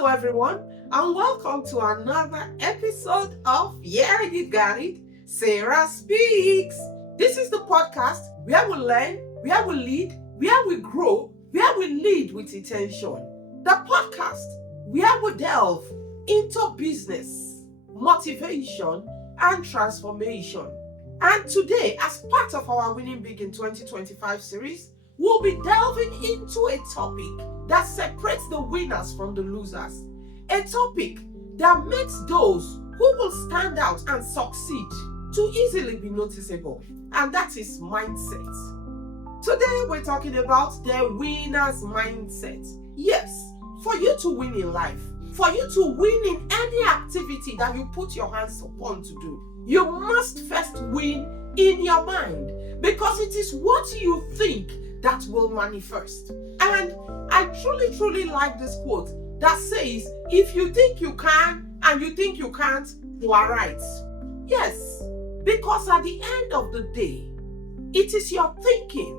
Hello, everyone, and welcome to another episode of Yeah, You Got It, Sarah Speaks. This is the podcast where we learn, where we lead, where we grow, where we lead with intention. The podcast where we delve into business, motivation, and transformation. And today, as part of our Winning Big in 2025 series, we'll be delving into a topic that separates the winners from the losers. A topic that makes those who will stand out and succeed to easily be noticeable. And that is mindset. Today we're talking about the winner's mindset. Yes, for you to win in life, for you to win in any activity that you put your hands upon to do, you must first win in your mind, because it is what you think that will manifest. And I truly like this quote that says, if you think you can and you think you can't, you are right. Yes, because at the end of the day, it is your thinking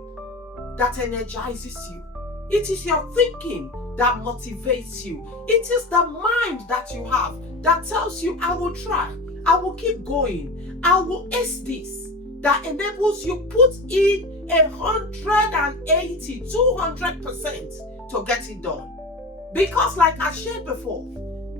that energizes you. It is your thinking that motivates you. It is the mind that you have that tells you, I will try, I will keep going, I will ace this, that enables you put in 180, 200% to get it done. Because like I shared before,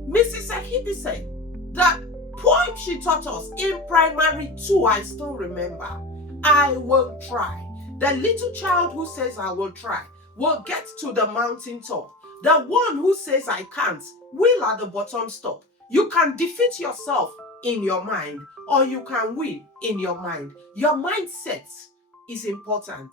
Mrs. Ehibi said, the poem she taught us in primary 2, I still remember, I will try. The little child who says I will try will get to the mountaintop. The one who says I can't will at the bottom stop. You can defeat yourself in your mind, or you can win in your mind. Your mindset is important.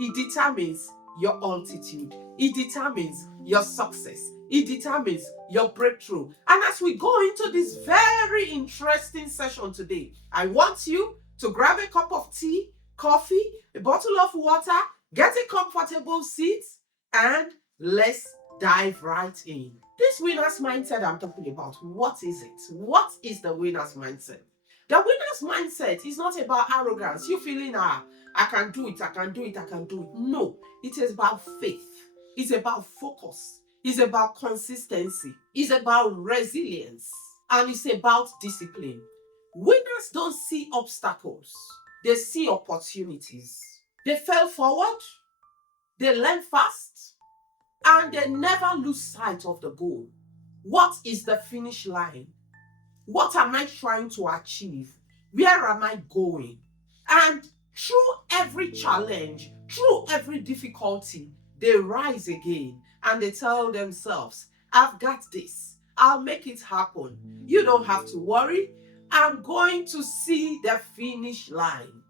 It determines your altitude. It determines your success. It determines your breakthrough. And as we go into this very interesting session today, I want you to grab a cup of tea, coffee, a bottle of water, get a comfortable seat, and let's dive right in. This winner's mindset I'm talking about, what is it? What is the winner's mindset? The winner's mindset is not about arrogance. You feeling, I can do it, I can do it, I can do it. No, it is about faith. It's about focus. It's about consistency. It's about resilience. And it's about discipline. Winners don't see obstacles. They see opportunities. They fail forward. They learn fast. And they never lose sight of the goal. What is the finish line? What am I trying to achieve? Where am I going? And through every challenge, through every difficulty, they rise again and they tell themselves, I've got this. I'll make it happen. You don't have to worry. I'm going to see the finish line.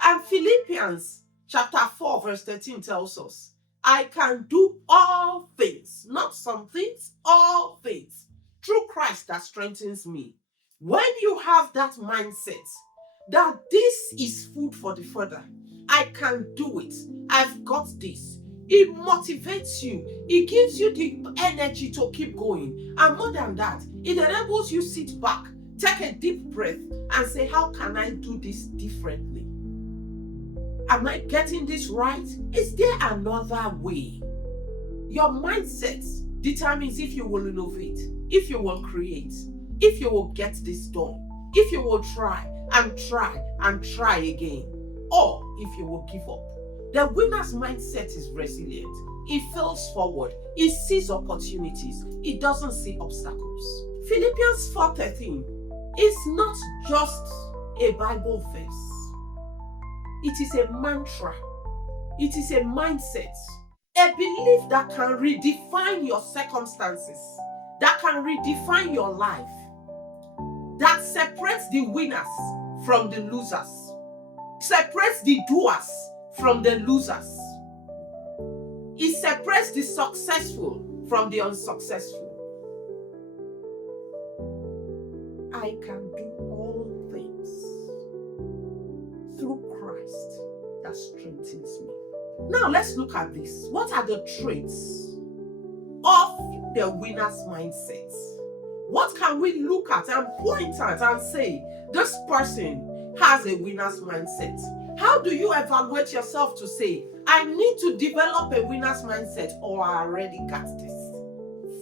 And Philippians chapter 4 verse 13 tells us, I can do all things, not some things, all things, through Christ that strengthens me. When you have that mindset, that this is food for the further, I can do it, I've got this, it motivates you, it gives you the energy to keep going. And more than that, it enables you sit back, take a deep breath, and say, how can I do this differently? Am I getting this right? Is there another way? Your mindset determines if you will innovate, if you will create, if you will get this done, if you will try and try and try again, or if you will give up. The winner's mindset is resilient. It fails forward. It sees opportunities. It doesn't see obstacles. Philippians 4:13 is not just a Bible verse. It is a mantra. It is a mindset. A belief that can redefine your circumstances, that can redefine your life, that separates the winners from the losers, separates the doers from the losers. It separates the successful from the unsuccessful. I can do all things through Christ that strengthens me. Now let's look at this. What are the traits of the winner's mindset? What can we look at and point at and say, this person has a winner's mindset? How do you evaluate yourself to say, I need to develop a winner's mindset, or I already got this?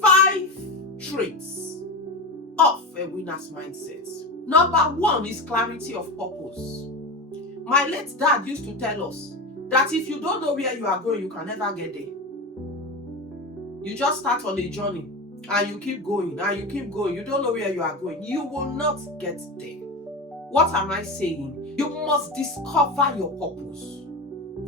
5 traits of a winner's mindset. Number 1 is clarity of purpose. My late dad used to tell us that if you don't know where you are going, you can never get there. You just start on a journey and you keep going and you keep going. You don't know where you are going. You will not get there. What am I saying? You must discover your purpose.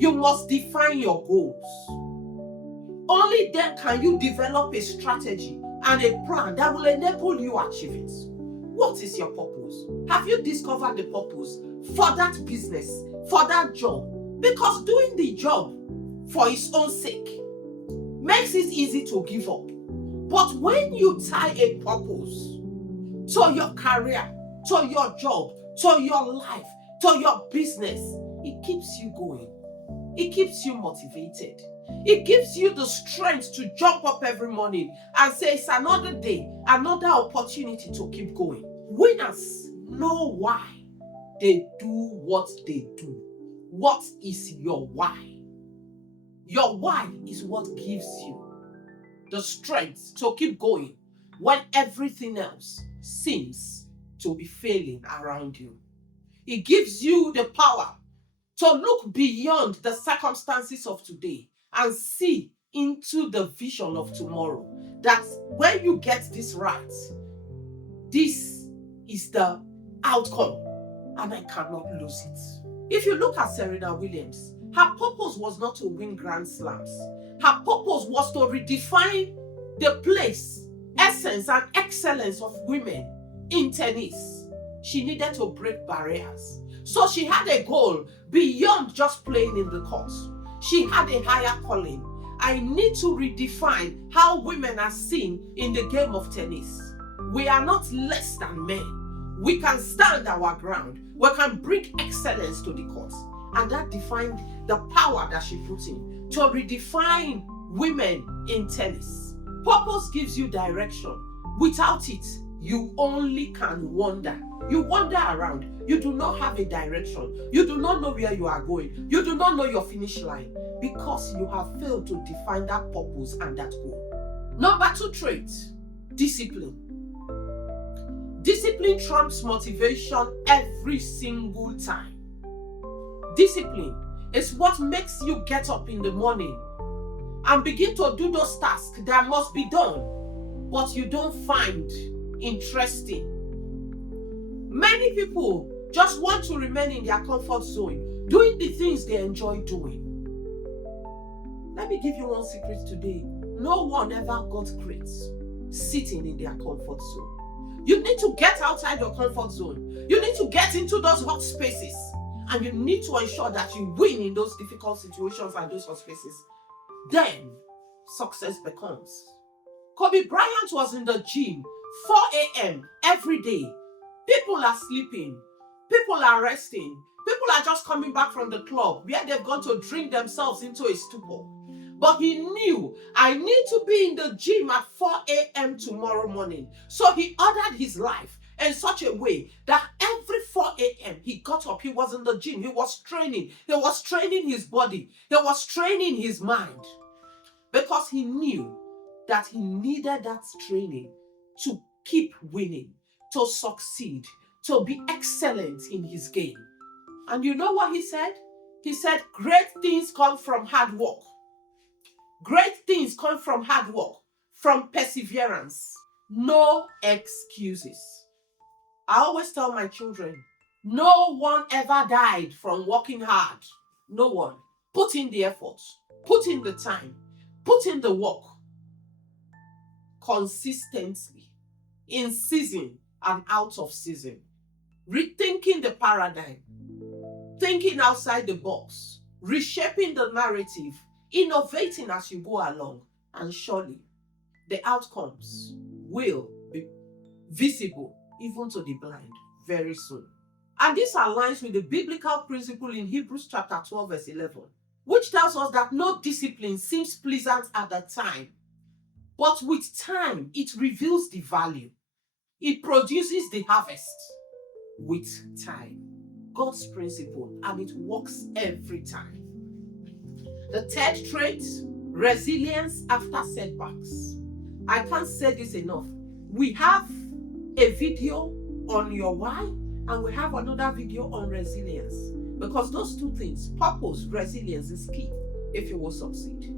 You must define your goals. Only then can you develop a strategy and a plan that will enable you to achieve it. What is your purpose? Have you discovered the purpose for that business, for that job? Because doing the job for its own sake makes it easy to give up. But when you tie a purpose to your career, to your job, to your life, to your business, it keeps you going. It keeps you motivated. It gives you the strength to jump up every morning and say it's another day, another opportunity to keep going. Winners know why they do what they do. What is your why? Your why is what gives you the strength to keep going when everything else seems to be failing around you. It gives you the power to look beyond the circumstances of today and see into the vision of tomorrow. That when you get this right, this is the outcome and I cannot lose it. If you look at Serena Williams, her purpose was not to win Grand Slams. Her purpose was to redefine the place, essence, and excellence of women in tennis. She needed to break barriers. So she had a goal beyond just playing in the court. She had a higher calling. I need to redefine how women are seen in the game of tennis. We are not less than men. We can stand our ground. We can bring excellence to the court. And that defined the power that she put in to redefine women in tennis. Purpose gives you direction. Without it, you only can wander. You wander around. You do not have a direction. You do not know where you are going. You do not know your finish line because you have failed to define that purpose and that goal. Number 2 trait, discipline. Discipline trumps motivation every single time. Discipline is what makes you get up in the morning and begin to do those tasks that must be done, but you don't find interesting. Many people just want to remain in their comfort zone, doing the things they enjoy doing. Let me give you one secret today. No one ever got great sitting in their comfort zone. You need to get outside your comfort zone. You need to get into those hot spaces. And you need to ensure that you win in those difficult situations and those hot spaces. Then, success becomes. Kobe Bryant was in the gym 4 a.m. every day. People are sleeping. People are resting. People are just coming back from the club where they've gone to drink themselves into a stupor. But he knew, I need to be in the gym at 4 a.m. tomorrow morning. So he ordered his life in such a way that every 4 a.m. he got up, he was in the gym, he was training. He was training his body. He was training his mind. Because he knew that he needed that training to keep winning, to succeed, to be excellent in his game. And you know what he said? He said, great things come from hard work. Great things come from hard work, from perseverance. No excuses. I always tell my children, no one ever died from working hard. No one. Put in the effort. Put in the time. Put in the work. Consistently. In season and out of season. Rethinking the paradigm. Thinking outside the box. Reshaping the narrative. Innovating as you go along. And surely, the outcomes will be visible even to the blind very soon. And this aligns with the biblical principle in Hebrews chapter 12 verse 11, which tells us that no discipline seems pleasant at the time, but with time it reveals the value. It produces the harvest with time. God's principle, and it works every time. The third trait, resilience after setbacks. I can't say this enough. We have a video on your why, and we have another video on resilience. Because those two things, purpose, resilience, is key if you will succeed.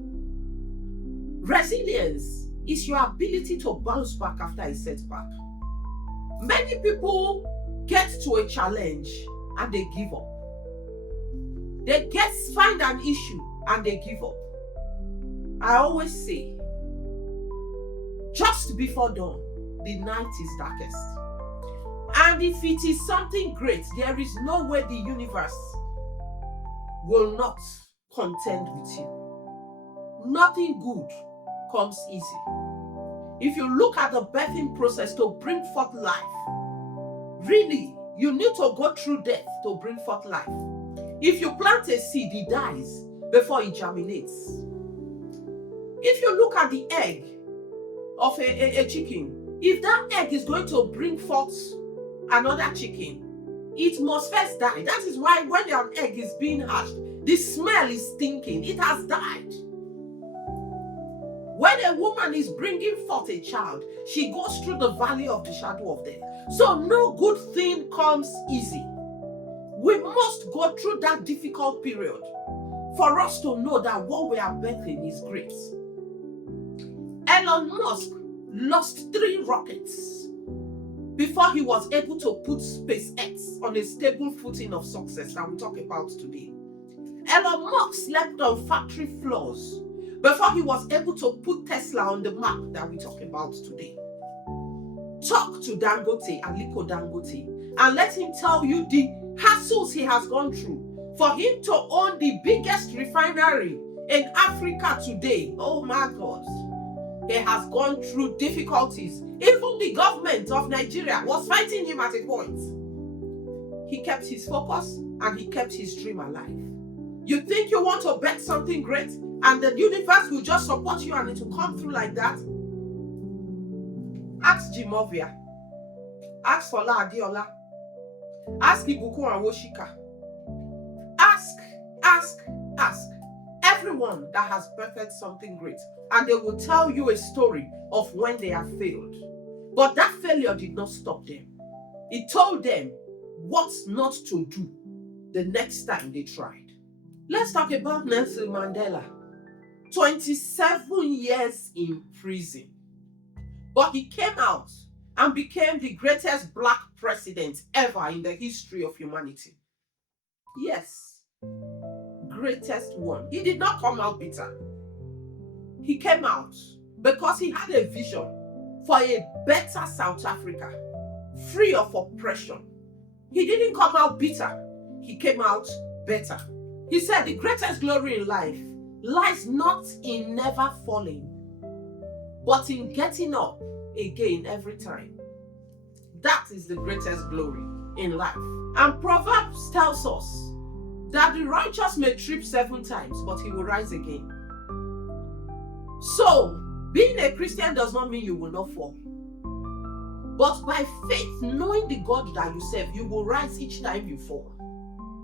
Resilience is your ability to bounce back after a setback. Many people get to a challenge and they give up. They find an issue and they give up. I always say, just before dawn, the night is darkest. And if it is something great, there is no way the universe will not contend with you. Nothing good comes easy. If you look at the birthing process to bring forth life, really, you need to go through death to bring forth life. If you plant a seed, it dies before it germinates. If you look at the egg of a chicken, if that egg is going to bring forth another chicken, it must first die. That is why when your egg is being hatched, the smell is stinking. It has died. When a woman is bringing forth a child, she goes through the valley of the shadow of death. So no good thing comes easy. We must go through that difficult period for us to know that what we are birthing is great. Elon Musk lost 3 rockets before he was able to put SpaceX on a stable footing of success that we talk about today. Elon Musk slept on factory floors before he was able to put Tesla on the map that we talk about today. Talk to Dangote, Aliko Dangote, and let him tell you the hassles he has gone through for him to own the biggest refinery in Africa today. Oh my God. He has gone through difficulties. Even the government of Nigeria was fighting him at a point. He kept his focus and he kept his dream alive. You think you want to bet something great and the universe will just support you and it will come through like that? Ask Jimovia. Ask Fola Adiola. Ask Ibuku Awoshika. Ask everyone that has birthed something great, and they will tell you a story of when they have failed. But that failure did not stop them. It told them what not to do the next time they tried. Let's talk about Nelson Mandela. 27 years in prison. But he came out and became the greatest black president ever in the history of humanity. Yes, greatest one. He did not come out bitter. He came out because he had a vision for a better South Africa, free of oppression. He didn't come out bitter. He came out better. He said the greatest glory in life lies not in never falling, but in getting up again every time. That is the greatest glory in life. And Proverbs tells us that the righteous may trip 7 times, but he will rise again. So, being a Christian does not mean you will not fall. But by faith, knowing the God that you serve, you will rise each time you fall.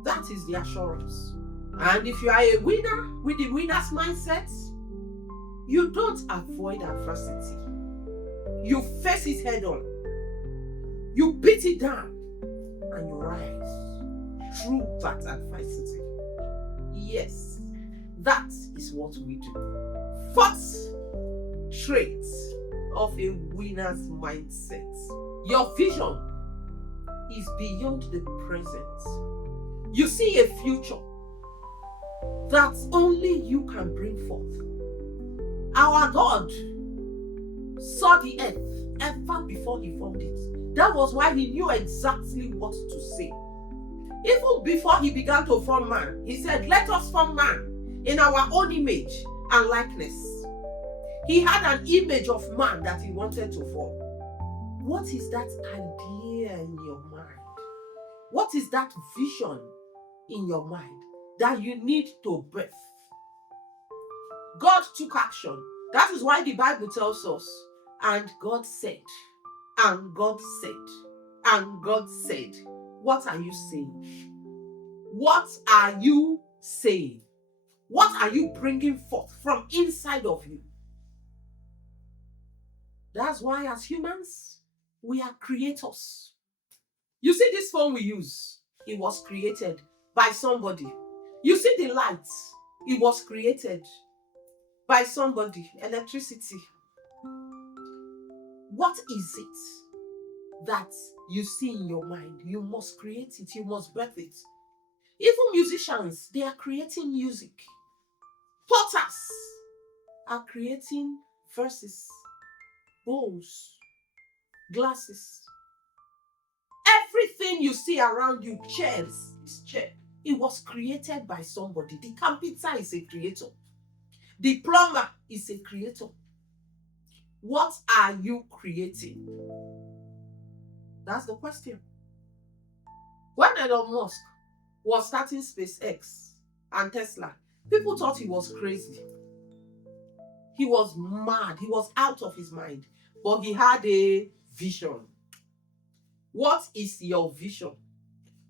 That is the assurance. And if you are a winner with the winner's mindset, you don't avoid adversity. You face it head on. You beat it down and you rise through that adversity. Yes, that is what we do. 4th trait of a winner's mindset. Your vision is beyond the present. You see a future that only you can bring forth. Our God saw the earth ever before he formed it. That was why he knew exactly what to say. Even before he began to form man, he said, let us form man in our own image and likeness. He had an image of man that he wanted to form. What is that idea in your mind? What is that vision in your mind that you need to birth? God took action. That is why the Bible tells us, and God said, and God said, and God said. What are you saying? What are you saying? What are you bringing forth from inside of you? That's why, as humans, we are creators. You see, this phone we use, it was created by somebody. You see, the lights, it was created by somebody. Electricity. What is it that you see in your mind? You must create it, you must birth it. Even musicians, they are creating music. Potters are creating verses, bowls, glasses. Everything you see around you, chairs, is chair. It was created by somebody. The carpenter is a creator. The plumber is a creator. What are you creating? That's the question. When Elon Musk was starting SpaceX and Tesla, people thought he was crazy. He was mad. He was out of his mind. But he had a vision. What is your vision?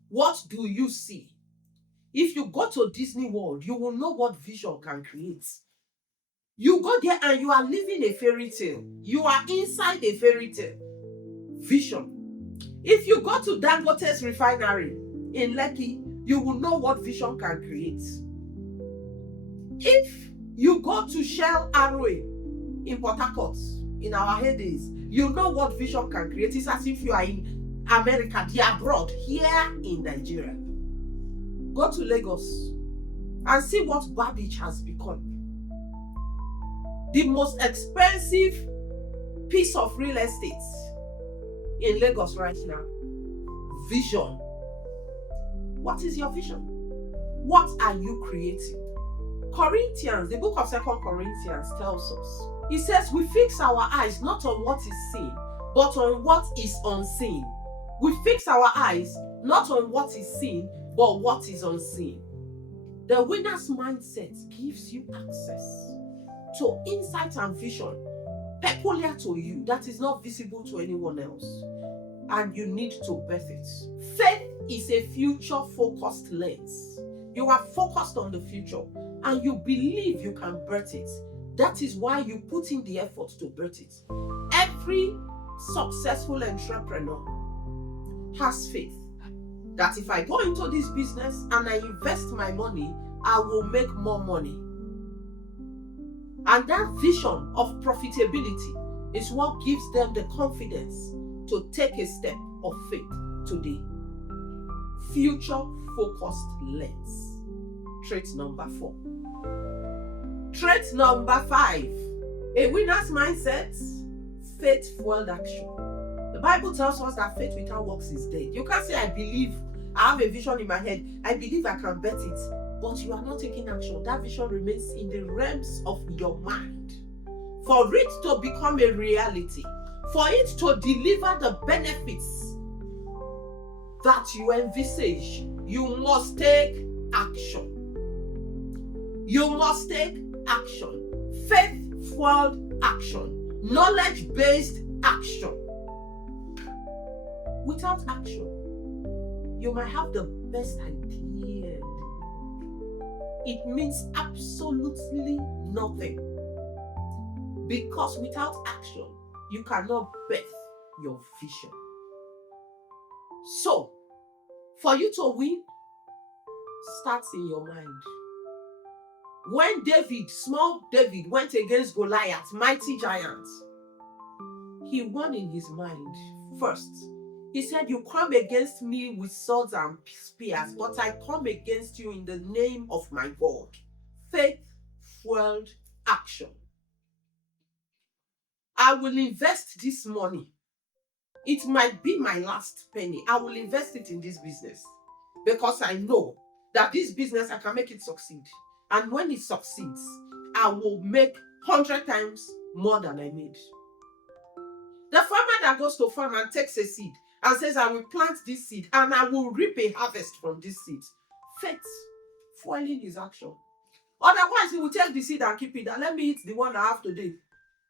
What do you see? If you go to Disney World, you will know what vision can create. You go there and you are living a fairy tale. You are inside a fairy tale. Vision. If you go to Dangote's refinery in Lekki, you will know what vision can create. If you go to Shell Arroy in Port Harcourt in our heydays, you know what vision can create. It's as if you are in America, the abroad, here in Nigeria. Go to Lagos and see what Babbage has become. The most expensive piece of real estate in Lagos right now. Vision. What is your vision? What are you creating? Corinthians, the book of 2 Corinthians tells us. It says we fix our eyes not on what is seen, but on what is unseen. We fix our eyes not on what is seen, but what is unseen. The winner's mindset gives you access to insight and vision peculiar to you that is not visible to anyone else. And you need to birth it. Faith is a future-focused lens. You are focused on the future and you believe you can birth it. That is why you put in the effort to birth it. Every successful entrepreneur has faith that if I go into this business and I invest my money, I will make more money. And that vision of profitability is what gives them the confidence to take a step of faith today. Future-focused lens. Trait number 4. Trait number 5. A winner's mindset, faith-fueled action. The Bible tells us that faith without works is dead. You can't say, I believe, I have a vision in my head, I believe I can bet it, but you are not taking action. That vision remains in the realms of your mind. For it to become a reality, for it to deliver the benefits that you envisage, you must take action. You must take action. Faith-fueled action. Knowledge-based action. Without action, you might have the best idea. It means absolutely nothing. Because without action, you cannot birth your vision. So, for you to win, starts in your mind. When David, small David, went against Goliath, mighty giant, he won in his mind first. He said, you come against me with swords and spears, but I come against you in the name of my God. Faith-fueled action. I will invest this money. It might be my last penny. I will invest it in this business because I know that this business, I can make it succeed. And when it succeeds, I will make 100 times more than I made. The farmer that goes to farm and takes a seed and says, I will plant this seed and I will reap a harvest from this seed. Faith fueling his action. Otherwise, he will take the seed and keep it. And let me eat the one I have today.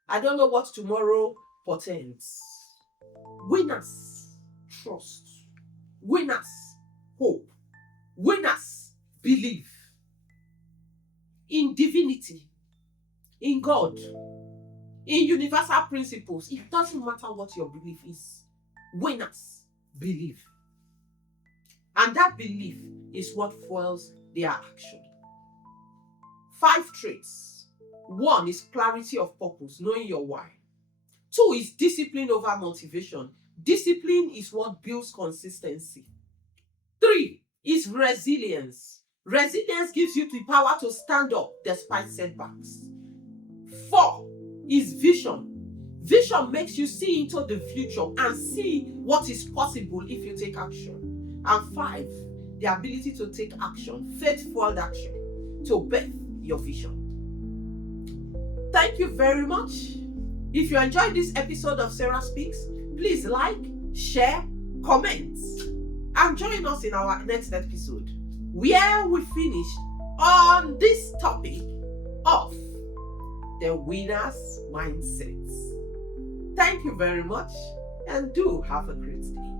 I don't know what tomorrow portends. Winners trust. Winners hope. Winners believe in divinity, in God, In universal principles, it doesn't matter what your belief is. Winners believe. And that belief is what fuels their action. 5 traits. 1 is clarity of purpose, knowing your why. 2 is discipline over motivation. Discipline is what builds consistency. 3 is resilience. Resilience gives you the power to stand up despite setbacks. 4 is vision. Vision makes you see into the future and see what is possible if you take action. And 5, the ability to take action, faith-fueled action, to birth your vision. Thank you very much. If you enjoyed this episode of Sarah Speaks, please like, share, comment, and join us in our next episode, where we finish on this topic of the winner's mindset. Thank you very much, and do have a great day.